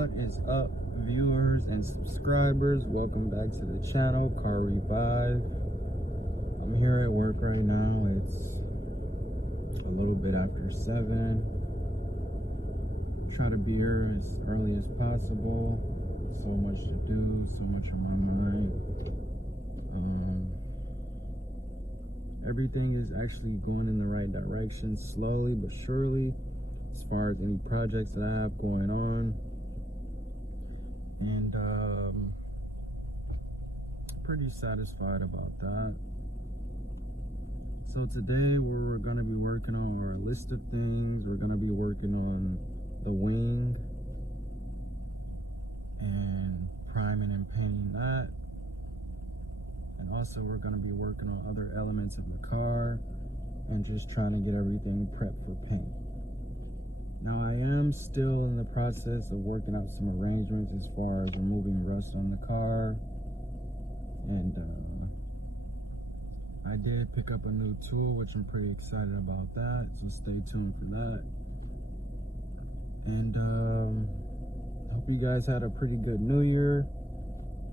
What is up, viewers and subscribers? Welcome back to the channel, Car Revive. I'm here at work right now. It's a little bit after 7. Try to be here as early as possible. So much to do, so much on my mind. Everything is actually going in the right direction, slowly but surely, as far as any projects that I have going on. And pretty satisfied about that. So today we're going to be working on our list of things. We're going to be working on the wing and priming and painting that. And also we're going to be working on other elements of the car and just trying to get everything prepped for paint. Now I am still in the process of working out some arrangements as far as removing rust on the car. And I did pick up a new tool, which I'm pretty excited about that. So stay tuned for that. And hope you guys had a pretty good New Year.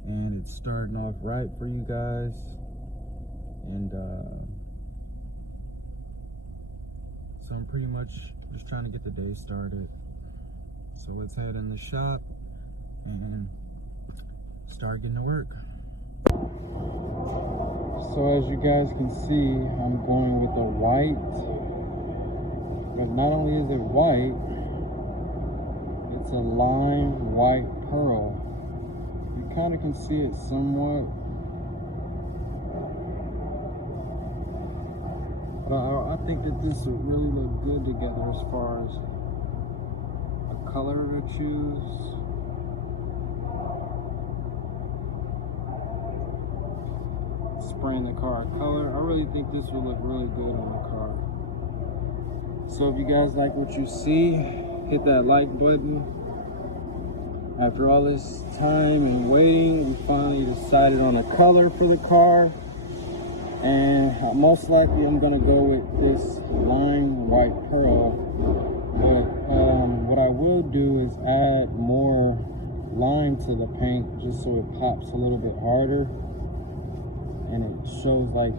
And it's starting off right for you guys. And so I'm pretty much just trying to get the day started. So let's head in the shop and start getting to work. So as you guys can see, I'm going with the white. But not only is it white, it's a lime white pearl. You kind of can see it somewhat. But I think that this would really look good together as far as a color to choose. Spraying the car a color. I really think this would look really good on the car. So if you guys like what you see, hit that like button. After all this time and waiting, we finally decided on a color for the car. And most likely I'm gonna go with this lime white pearl. But what I will do is add more lime to the paint just so it pops a little bit harder. And it shows like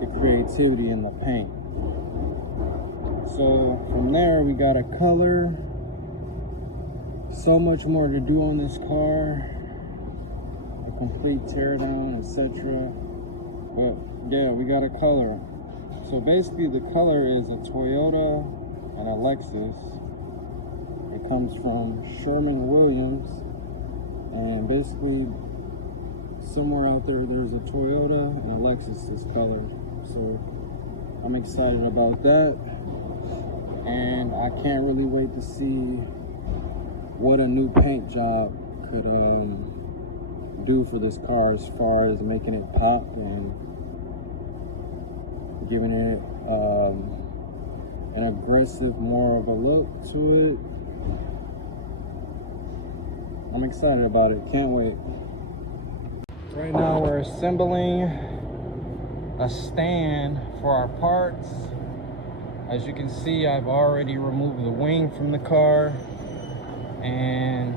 the creativity in the paint. So from there we got a color. So much more to do on this car. A complete teardown, etc. But yeah, we got a color. So basically the color is a Toyota and a Lexus. It comes from Sherman-Williams. And basically somewhere out there there's a Toyota and a Lexus this color. So I'm excited about that. And I can't really wait to see what a new paint job could do for this car as far as making it pop and giving it an aggressive, more of a look to it. I'm excited about it, can't wait. Right now we're assembling a stand for our parts. As you can see, I've already removed the wing from the car and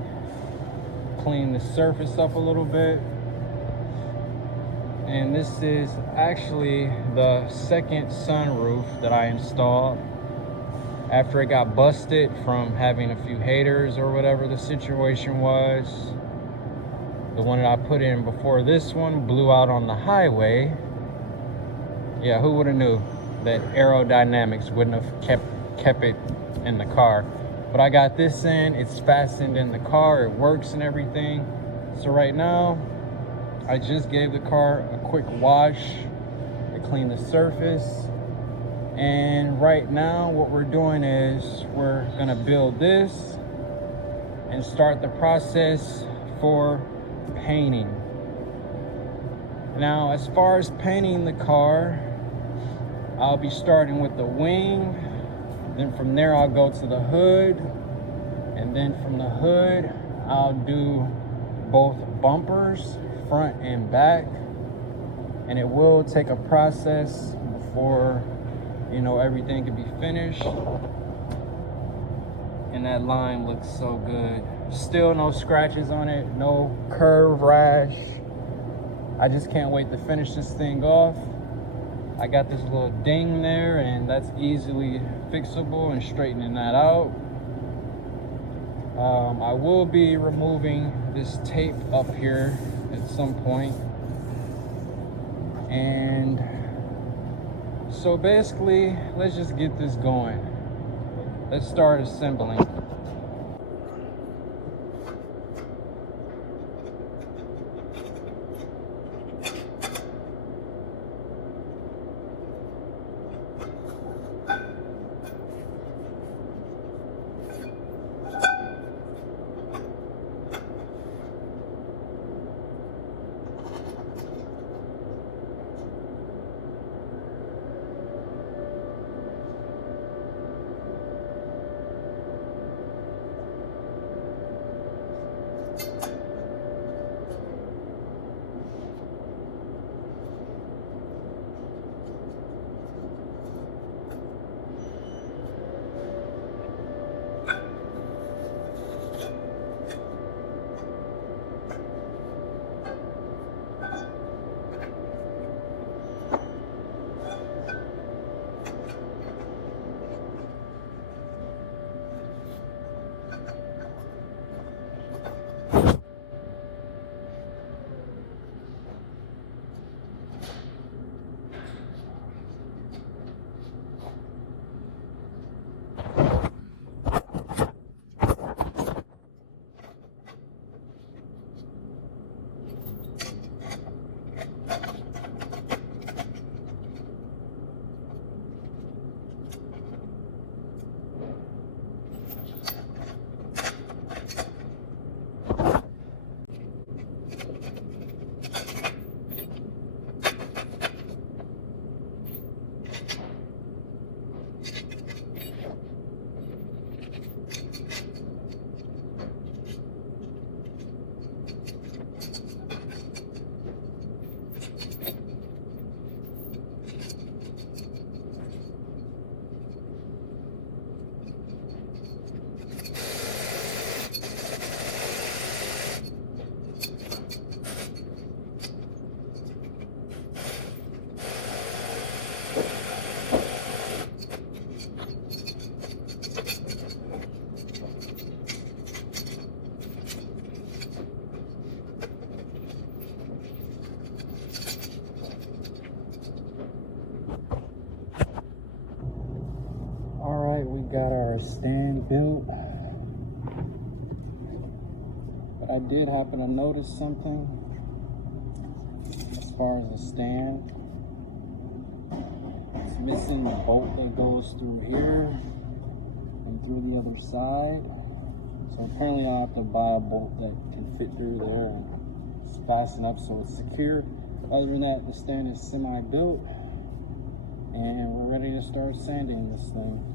clean the surface up a little bit. And this is actually the second sunroof that I installed after it got busted from having a few haters or whatever the situation was. The one that I put in before this one blew out on the highway. Yeah, who would have knew that aerodynamics wouldn't have kept it in the car. But I got this in, it's fastened in the car, it works and everything. So right now, I just gave the car a quick wash to clean the surface. And right now, what we're doing is we're gonna build this and start the process for painting. Now, as far as painting the car, I'll be starting with the wing. Then from there, I'll go to the hood. And then from the hood, I'll do both bumpers, front and back. And it will take a process before, you know, everything can be finished. and that line looks so good. Still no scratches on it, no curve rash. I just can't wait to finish this thing off. I got this little ding there, and that's easily fixable and straightening that out. I will be removing this tape up here at some point. And so basically, let's just get this going. Let's start assembling. We got our stand built, but I did happen to notice something as far as the stand. It's missing the bolt that goes through here and through the other side, so apparently I have to buy a bolt that can fit through there and it's fastened up so it's secure. Other than that, the stand is semi-built and we're ready to start sanding this thing.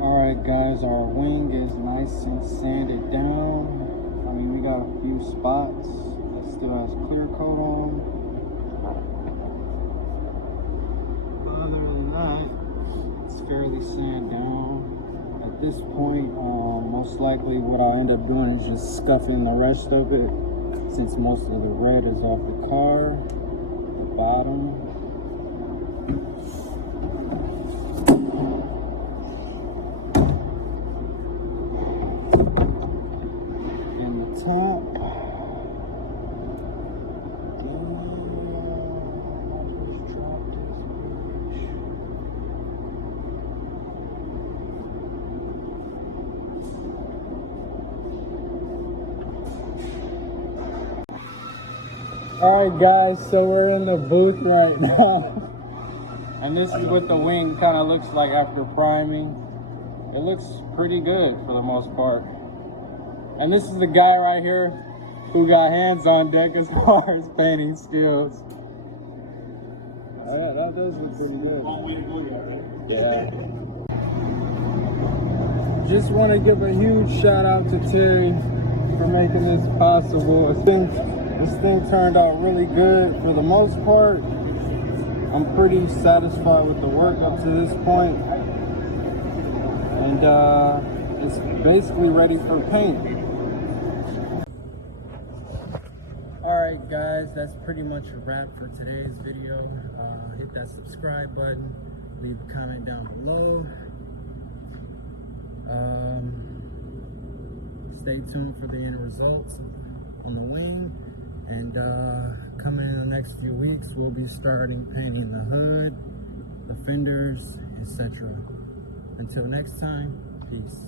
Alright guys, our wing is nice and sanded down. I mean, we got a few spots that still has clear coat on. Other than that, it's fairly sanded down. At this point, most likely what I'll end up doing is just scuffing the rest of it, since most of the red is off the car, the bottom. Alright guys, so we're in the booth right now. And this is what the wing kind of looks like after priming. It looks pretty good for the most part. And this is the guy right here who got hands on deck as far as painting skills. Oh, yeah, that does look pretty good. Long way to go yet, right? Yeah. Just want to give a huge shout out to Terry for making this possible. This thing turned out really good for the most part. I'm pretty satisfied with the work up to this point. And it's basically ready for paint. Alright guys, that's pretty much a wrap for today's video. Hit that subscribe button, leave a comment down below. Stay tuned for the end results on the wing. And coming in the next few weeks, we'll be starting painting the hood, the fenders, etc. Until next time, peace.